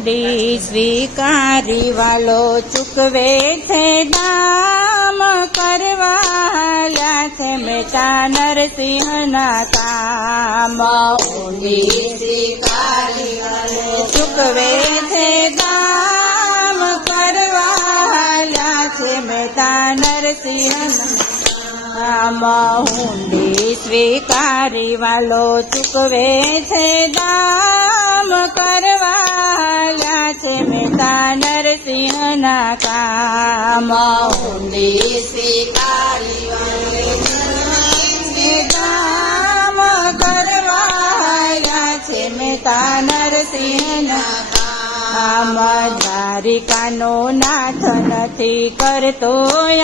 હુંડી સ્વીકારી વાલો ચૂકવે છે દામ કરવાલ્યા છે મહેતા નરસિંહના કામ હુંડી સ્વીકારી વાલો ચૂકવે છે દામ કરવાલ્યા છે મહેતા નરસિંહના કામ હુંડી સ્વીકારી વાલો ચૂકવે છે દામ કરવાલ્યા છે મહેતા નરસિંહના કામ હુંડી સ્વીકારી વાલો દામ કરવાલ્યા છે મહેતા નરસિંહના કામ દ્વારિકાનો નાથ નથી કરતો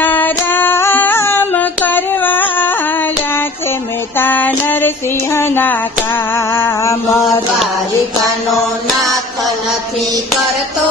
આરામ કરવાલ્યા છે મહેતા નરસિંહના કામ દ્વારિકાનો નાથ નથી કરતો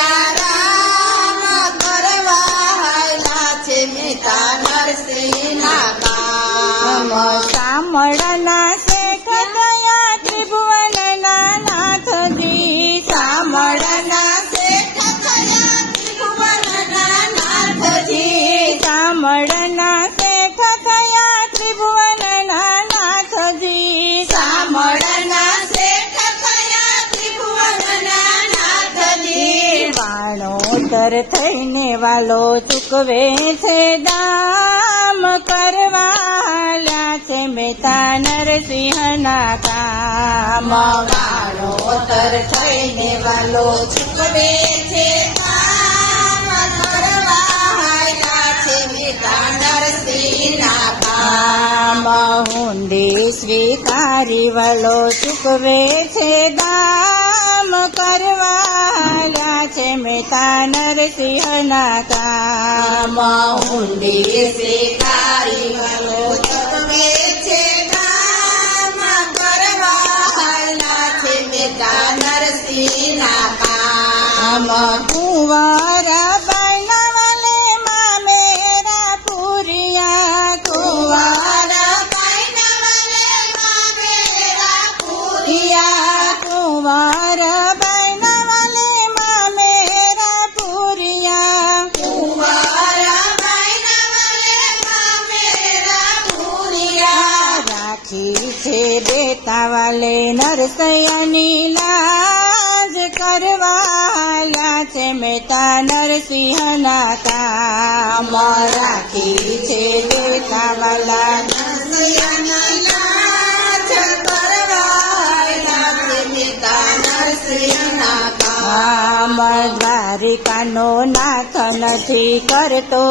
આરામ કરવાલ્યા છે મહેતા નરસિંહના કામ શામળના શેખ દયા ત્રિભુવનના નાથજી શામળના શેખ દયા ત્રિભુવનના નાથજી શામળના શેખ દયા ત્રિભુવનના નાથજી શામળના શેખ દયા ત્રિભુવનના નાથજી વાણોતર થઈને વાલો ચૂકવે છે દામ કરવાલ્યા છે મહેતા નરસિંહના કામ વાણોતર થઈને વાલો ચૂકવે છે દામ કરવાલ્યા છે મહેતા નરસિંહના કામ હુંડી સ્વીકારી વાલો ચૂકવે છે દામ કરવાલ્યા છે મહેતા નરસિંહના કામ હુંડી સ્વીકારી વાલો ચૂકવે છે દામ કરવાલ્યા છે મહેતા નરસિંહના કામ કુંવર બનવલે માં મેરા પુરિયા કુંવર બનવલે માં મેરા પુરિયા કુંવર બનવલે માં મેરા પુરિયા કુંવર બનવલે માં મેરા પુરિયા રાખી છે બેટા વાલે નરસૈયાની લાજ કરવાલ્યા છે મહેતા નરસિંહના કામ રાખી છે બેટા વાલા નરસૈયાની લાજ કરવાલ્યા છે મહેતા નરસિંહના કામ દ્વારિકાનો નાથ નથી કરતો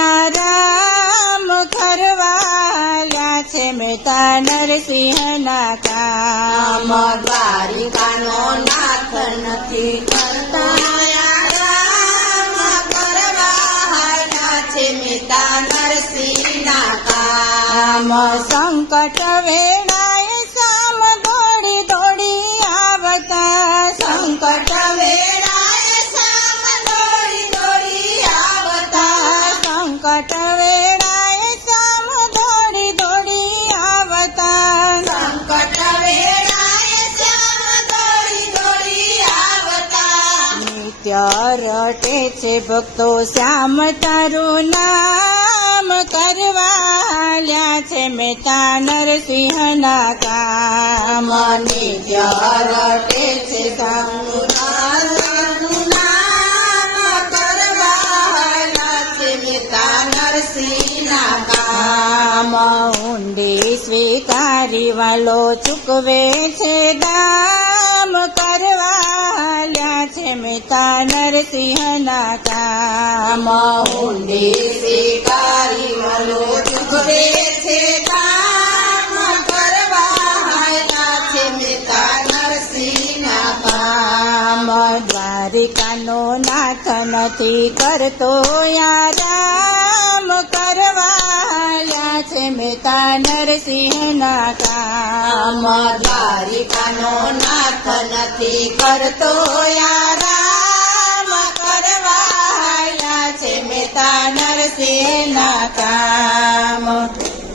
આરામ કરવાલ્યા છે મહેતા નરસિંહના કામ દ્વારિકાનો નાથ નથી કરતા આરામ કરવાલ્યા છે મહેતા નરસિંહના કામ સંકટ વેળાએ સામ દોડી દોડી આવતા સંકટ વેળાએ સામ દોડી દોડી આવતા સંકટ વેળાએ સામ દોડી દોડી આવતા સંકટ વેળાએ સામ દોડી દોડી આવતા નિત્ય રટે છે ભક્તો શ્યામ તારું નામ કરવાલ્યા છે મહેતા નરસિંહના કામ નિત્ય રટે છે તારું નામ કરવાલ્યા છે મહેતા નરસિંહના કામ હુંડી સ્વીકારી વાલો ચૂકવે છે દામ કરવાલ્યા છે મહેતા નરસિંહના કામ હુંડી સ્વીકારી વાલો ચૂકવે છે દામ કરવાલ્યા છે મહેતા નરસિંહના કામ દ્વારિકાનો નાથ નથી કરતો આરામ કરવાલ્યા છે મહેતા નરસિંહના કામ દ્વારિકાનો નાથ નથી કરતો આરામ કરવાલ્યા છે મહેતા નરસિંહના કામ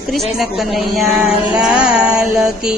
કૃષ્ણ કનૈયા લાલ કી